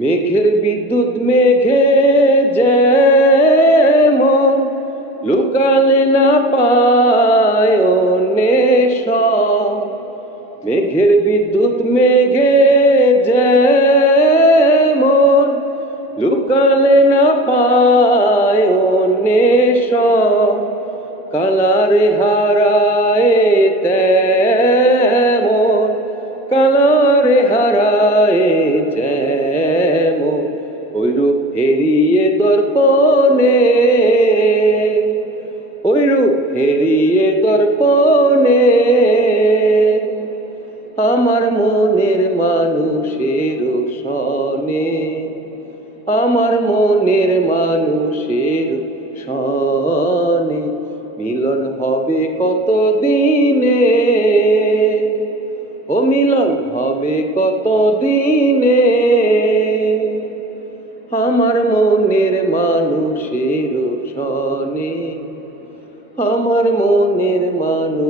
মেঘের বিদ্যুৎ মেঘে যেমন লুকালে না পায় অন্বেষণ। মেঘের বিদ্যুৎ মেঘে যেমন লুকালে না পায় অন্বেষণ। কালারে হারায় তেমন, কালারে হারায় যেমন, ওইরূপ হেরিয়ে দর্পণে, ওইরূপ হেরিয়ে দর্পণে আমার মনের মানুষের সনে, আমার মনের মানুষের সনে মিলন হবে কত দিনে, ও মিলন হবে কত দিনে। আমার মনের মানুষের সনে, আমার মনের মানুষ